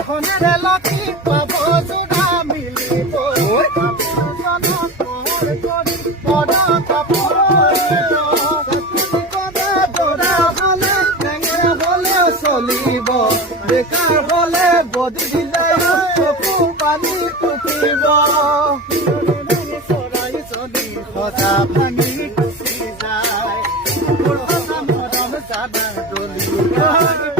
ধনেৰে লক্ষী পাব যোৰা মিলিব পদ কাপোৰ দৰা হলে টেঙে হলেও চলিব বেকাৰ হলে বদি দিলে চকু পানী টুকিব চৰাই যদি সজা ভাঙি গুচি যায় মৰম চাদা দলি